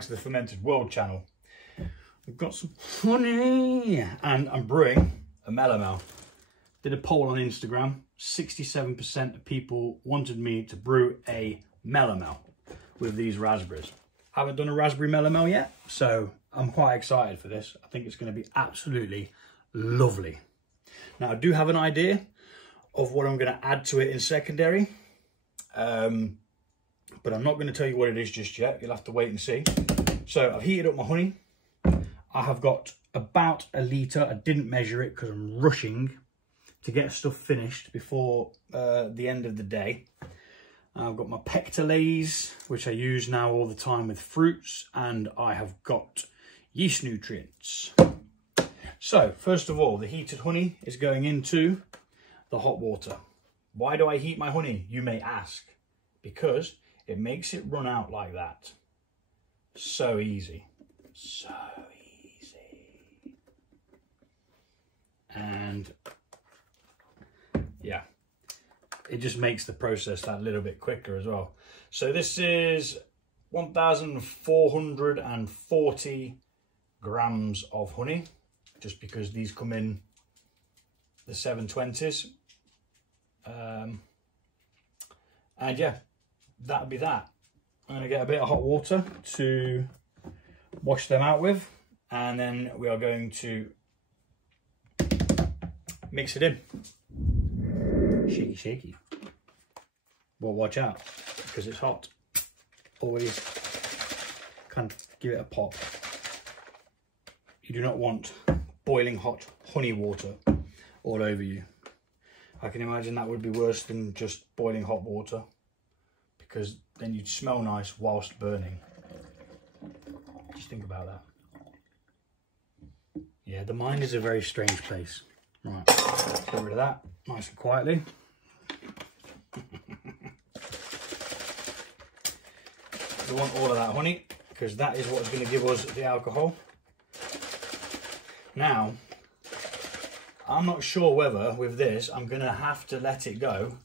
back to the Fermented World channel. We've got some honey and I'm brewing a melomel. Did a poll on Instagram. 67% of people wanted me to brew a melomel with these raspberries. I haven't done a raspberry melomel yet, so I'm quite excited for this. I think it's going to be absolutely lovely. Now I do have an idea of what I'm going to add to it in secondary, but I'm not going to tell you what it is just yet. You'll have to wait and see. So I've heated up my honey. I have got about a litre. I didn't measure it because I'm rushing to get stuff finished before the end of the day. I've got my pectolase, which I use now all the time with fruits, and I have got yeast nutrients. So first of all, the heated honey is going into the hot water. Why do I heat my honey, you may ask? Because it makes it run out like that. So easy. So easy. And yeah, it just makes the process that little bit quicker as well. So this is 1,440 grams of honey, just because these come in the 720s. And yeah, that'll be that. I'm going to get a bit of hot water to wash them out with, and then we are going to mix it in. Shaky, shaky. Well, watch out, because it's hot. Always kind of give it a pop. You do not want boiling hot honey water all over you. I can imagine that would be worse than just boiling hot water, because then you'd smell nice whilst burning. Just think about that. Yeah, the mind is a very strange place. Right, get rid of that nice and quietly. We want all of that honey, because that is what's going to give us the alcohol. Now, I'm not sure whether with this I'm going to have to let it go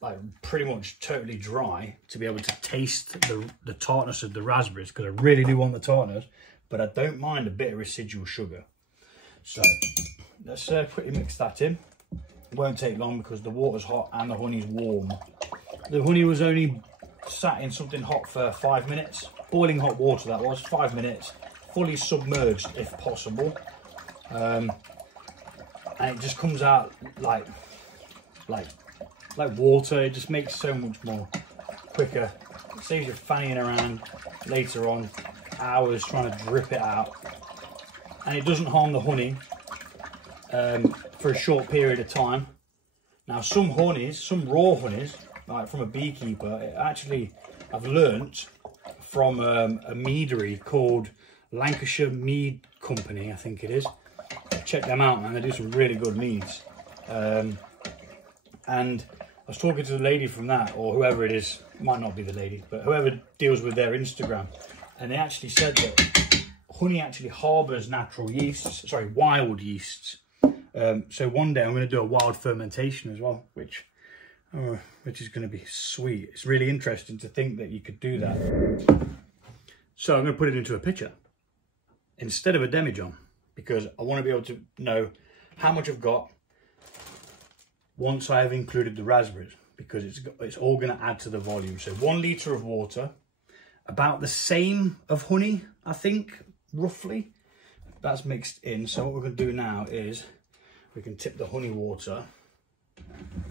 like pretty much totally dry to be able to taste the tartness of the raspberries, because I really do want the tartness, but I don't mind a bit of residual sugar. So let's quickly mix that in. It won't take long because the water's hot and the honey's warm. The honey was only sat in something hot for 5 minutes. Boiling hot water that was, 5 minutes. Fully submerged if possible. And it just comes out like water. It just makes so much more quicker. It saves you fanning around later on, hours trying to drip it out. And it doesn't harm the honey for a short period of time. Now some honeys, some raw honeys, like from a beekeeper, actually I've learnt from a meadery called Lancashire Mead Company, I think it is. Check them out, man. They do some really good meads. And I was talking to the lady from that, or whoever it is, might not be the lady, but whoever deals with their Instagram, and they actually said that honey actually harbours natural yeasts, sorry, wild yeasts. So one day I'm going to do a wild fermentation as well, which is going to be sweet. It's really interesting to think that you could do that. So I'm going to put it into a pitcher instead of a demijohn, because I want to be able to know how much I've got once I have included the raspberries, because it's all going to add to the volume. So 1 litre of water, about the same of honey, I think, roughly. That's mixed in. So what we're going to do now is we can tip the honey water,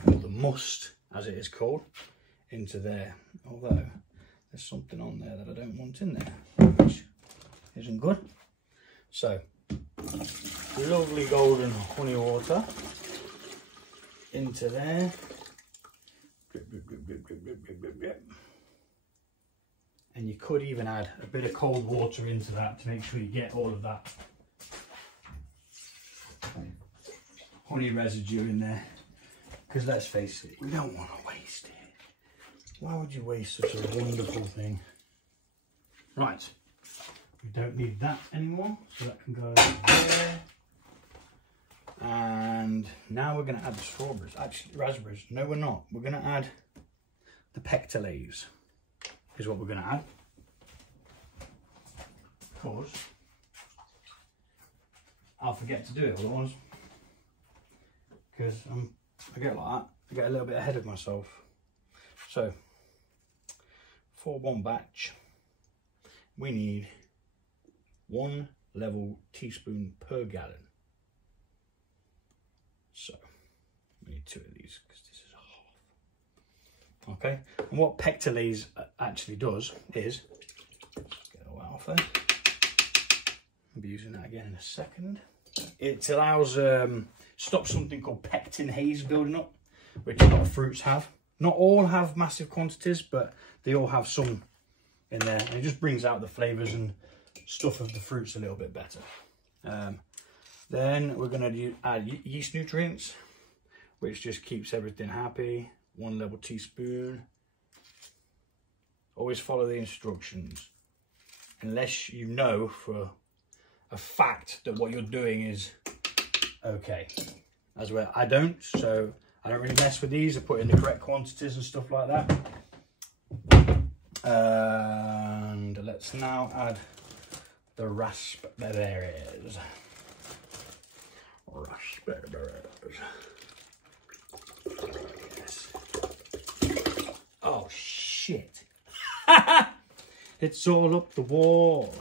or the must as it is called, into there. Although there's something on there that I don't want in there, which isn't good. So lovely golden honey water into there. Drip, drip, drip, drip, drip, drip, drip, drip, drip. And you could even add a bit of cold water into that to make sure you get all of that honey residue in there, because let's face it, we don't want to waste it. Why would you waste such a wonderful thing? Right, we don't need that anymore, so that can go over there. And now we're going to add the strawberries, actually raspberries. No, we're not. We're going to add the pectolase, is what we're going to add. because I'll forget to do it otherwise. Because I get like that, I get a little bit ahead of myself. So for one batch, we need 1 level teaspoon per gallon. So we need 2 of these because this is a half. Okay, and what pectolase actually does is, get all that off there. I'll be using that again in a second. It allows, stops something called pectin haze building up, which a lot of fruits have. Not all have massive quantities, but they all have some in there. And it just brings out the flavours and stuff of the fruits a little bit better. Then we're going to add yeast nutrients, which just keeps everything happy. 1 level teaspoon. Always follow the instructions, unless you know for a fact that what you're doing is okay. As well, I don't, so I don't really mess with these. I put in the correct quantities and stuff like that. And let's now add the raspberries. Yes. Oh shit. It's all up the wall.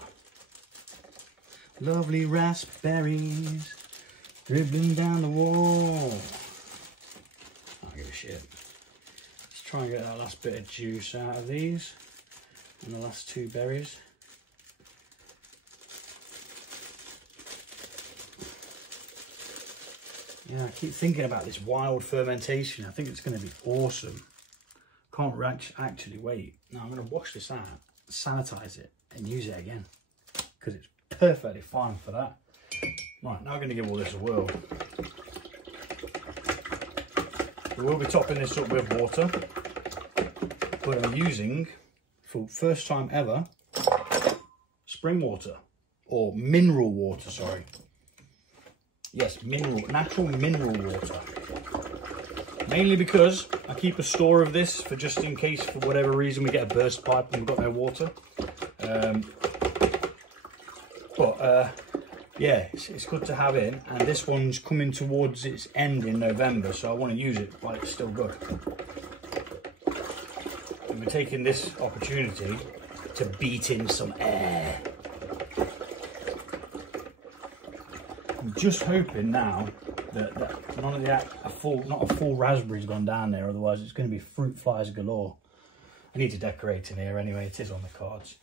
Lovely raspberries dribbling down the wall. I don't give a shit. Let's try and get that last bit of juice out of these and the last 2 berries. Yeah, I keep thinking about this wild fermentation. I think it's going to be awesome. Can't actually wait. Now I'm going to wash this out, sanitize it and use it again because it's perfectly fine for that. Right, now I'm going to give all this a whirl. We will be topping this up with water, but I'm using, for first time ever, spring water, or mineral water, sorry. Yes, natural mineral water. Mainly because I keep a store of this for just in case, for whatever reason, we get a burst pipe and we've got no water. Yeah, it's good to have in, and this one's coming towards its end in November, so I want to use it while it's still good. And we're taking this opportunity to beat in some air. I'm just hoping now that none of not a full raspberry's gone down there, otherwise it's going to be fruit flies galore. I need to decorate in here anyway, it is on the cards.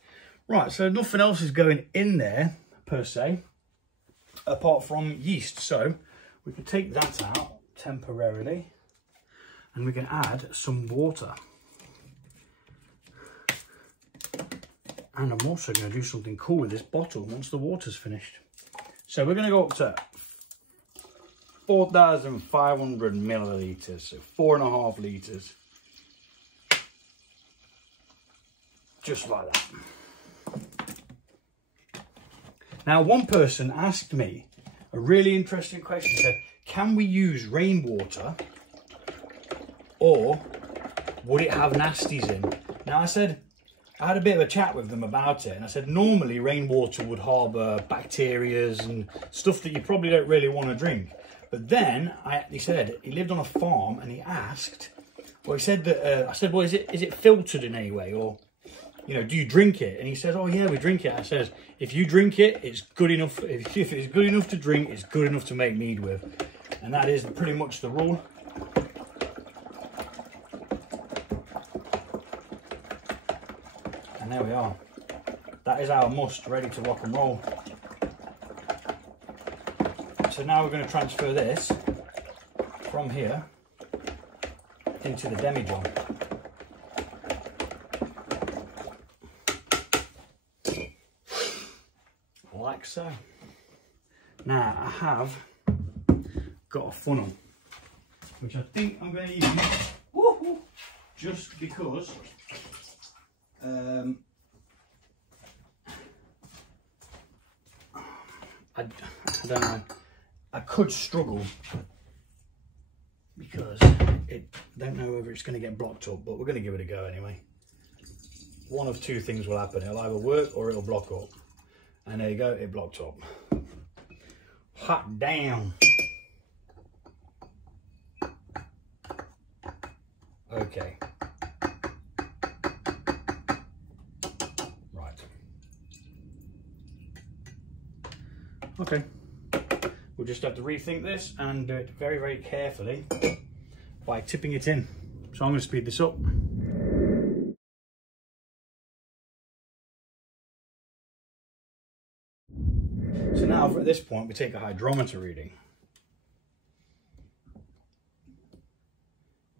Right, so nothing else is going in there per se, apart from yeast. So we can take that out temporarily and we can add some water. And I'm also going to do something cool with this bottle once the water's finished. So we're going to go up to 4,500 millilitres, so 4.5 litres. Just like that. Now, one person asked me a really interesting question. Said, can we use rainwater or would it have nasties in? Now, I had a bit of a chat with them about it, and I said normally rainwater would harbour bacteria and stuff that you probably don't really want to drink. But then he said he lived on a farm, and he asked, well, he said that I said, well, is it filtered in any way, or you know, do you drink it? And he says, oh yeah, we drink it. I says, if you drink it, it's good enough. If it's good enough to drink, it's good enough to make mead with, and that is pretty much the rule. And there we are. That is our must, ready to rock and roll. So now we're going to transfer this from here into the demijohn. Like so. Now I have got a funnel, which I think I'm going to use just because I don't know, I could struggle because I don't know whether it's going to get blocked up, but we're going to give it a go anyway. One of two things will happen. It'll either work or it'll block up. And there you go, it blocked up. Hot damn. Okay. Right. Okay. We'll just have to rethink this and do it very, very carefully by tipping it in. So I'm going to speed this up. So now at this point we take a hydrometer reading.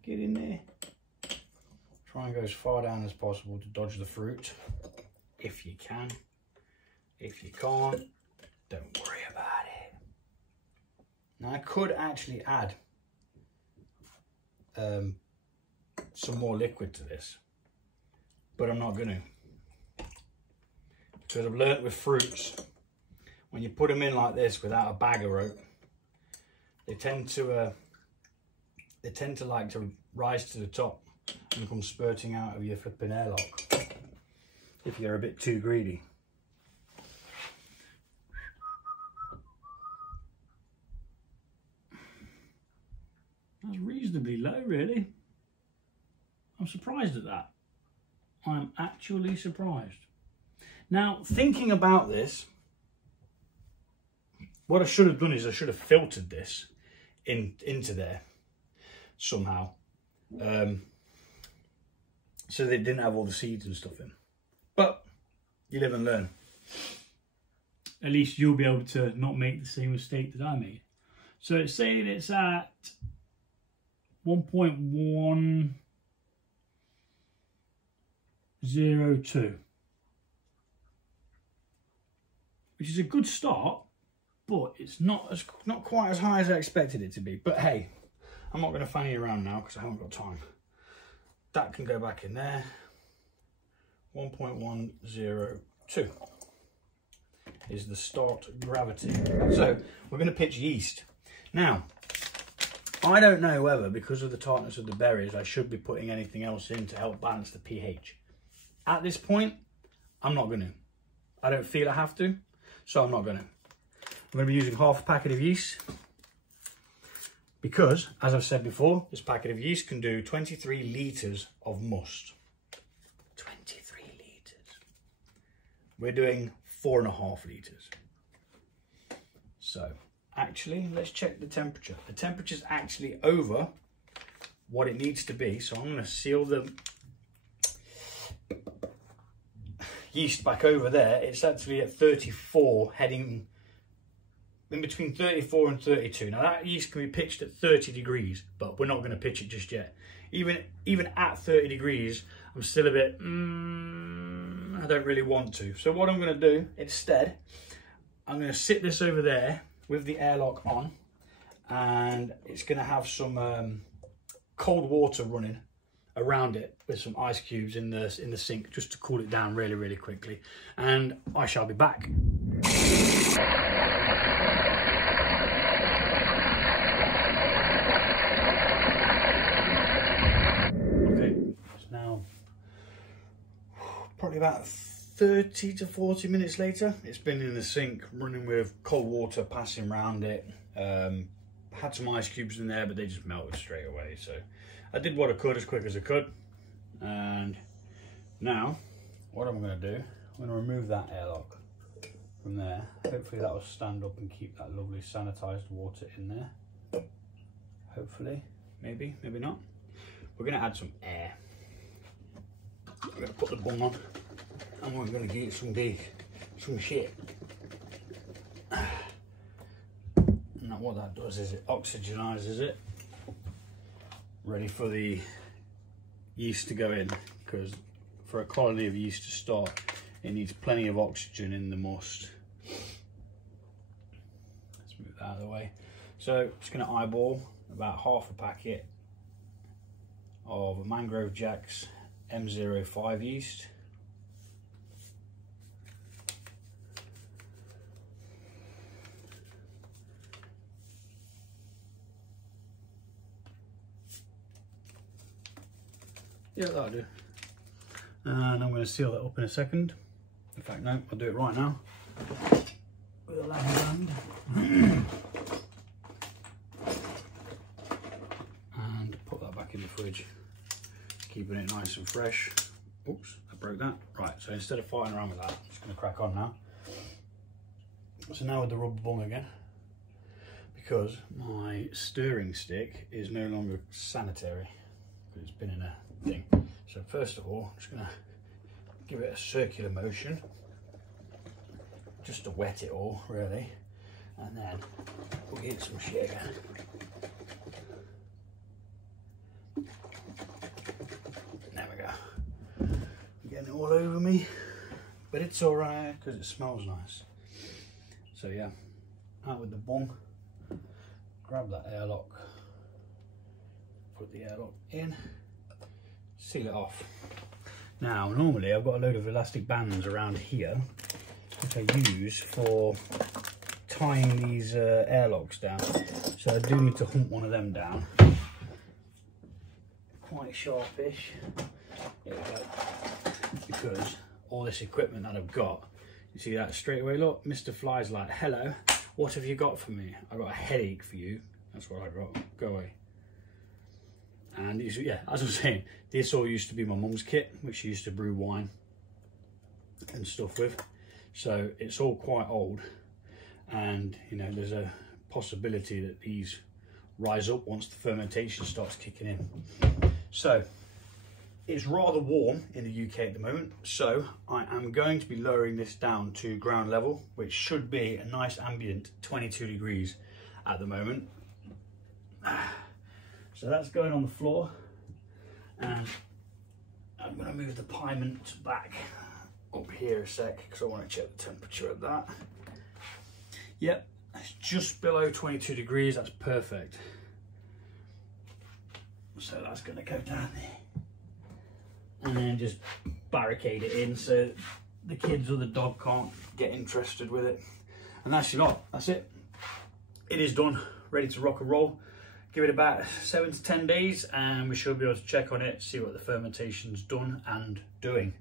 Get in there. Try and go as far down as possible to dodge the fruit, if you can. If you can't, don't worry about it. Now I could actually add some more liquid to this, but I'm not going to, because I've learnt with fruits, when you put them in like this without a bag of rope, they tend to like to rise to the top and come spurting out of your flipping airlock if you're a bit too greedy. That's reasonably low, really. I'm surprised at that. I'm actually surprised. Now, thinking about this, what I should have done is I should have filtered this into there somehow, so they didn't have all the seeds and stuff in. But you live and learn. At least you'll be able to not make the same mistake that I made. So it's saying it's at 1.102, which is a good start, but it's not quite as high as I expected it to be. But hey, I'm not going to fanny around now because I haven't got time. That can go back in there. 1.102 is the start gravity. So we're going to pitch yeast. Now, I don't know whether, because of the tartness of the berries, I should be putting anything else in to help balance the pH. At this point, I'm not going to. I don't feel I have to, so I'm not going to. I'm going to be using half a packet of yeast because, as I've said before, this packet of yeast can do 23 litres of must. 23 litres. We're doing 4.5 litres. So, actually, let's check the temperature. The temperature's actually over what it needs to be, so I'm going to seal the yeast back over there. It's actually at 34, heading in between 34 and 32. Now that yeast can be pitched at 30 degrees, but we're not going to pitch it just yet. Even at 30 degrees, I'm still a bit, I don't really want to. So what I'm going to do instead, I'm going to sit this over there with the airlock on, and it's going to have some cold water running around it with some ice cubes in the sink just to cool it down really, really quickly. And I shall be back. Probably about 30 to 40 minutes later. It's been in the sink running with cold water passing around it. Had some ice cubes in there, but they just melted straight away. So I did what I could as quick as I could. And now what I'm going to do, I'm going to remove that airlock from there. Hopefully that will stand up and keep that lovely sanitized water in there. Hopefully, maybe not. We're going to add some air. I'm going to put the bung on and we're going to get some shit. And what that does is it oxygenizes it, ready for the yeast to go in, because for a colony of yeast to start, it needs plenty of oxygen in the must. Let's move that out of the way. So I'm just going to eyeball about half a packet of Mangrove Jack's M05 yeast. Yeah, that'll do. And I'm going to seal that up in a second. In fact, no, I'll do it right now. with a lamb band. And put that back in the fridge, keeping it nice and fresh. Oops, I broke that. Right, so instead of fighting around with that, I'm just going to crack on now. So now with the rubber bung again, because my stirring stick is no longer sanitary, because it's been in a thing. So first of all, I'm just going to give it a circular motion, just to wet it all, really. And then we'll give it some sugar. There we go. Getting it all over me, but it's all right because it smells nice. So yeah, out with the bung, grab that airlock, put the airlock in, seal it off. Now normally I've got a load of elastic bands around here which I use for tying these airlocks down, so I do need to hunt one of them down. Quite sharpish, there we go, because all this equipment that I've got, you see that straight away, look, Mr. Fly's like, hello, what have you got for me? I've got a headache for you. That's what I got, go away. And these, yeah, as I was saying, this all used to be my mum's kit, which she used to brew wine and stuff with. So it's all quite old, and you know, there's a possibility that these rise up once the fermentation starts kicking in. So it's rather warm in the UK at the moment, so I am going to be lowering this down to ground level, which should be a nice ambient 22 degrees at the moment. So that's going on the floor, and I'm going to move the piment back up here a sec because I want to check the temperature of that. Yep, it's just below 22 degrees, that's perfect. So that's going to go down there. And then just barricade it in so the kids or the dog can't get interested with it. And that's your lot, that's it. It is done, ready to rock and roll. Give it about 7 to 10 days and we should be able to check on it, see what the fermentation's done and doing.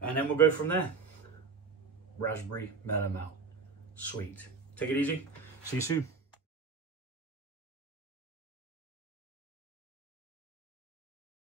And then we'll go from there. Raspberry melomel, sweet. Take it easy, see you soon.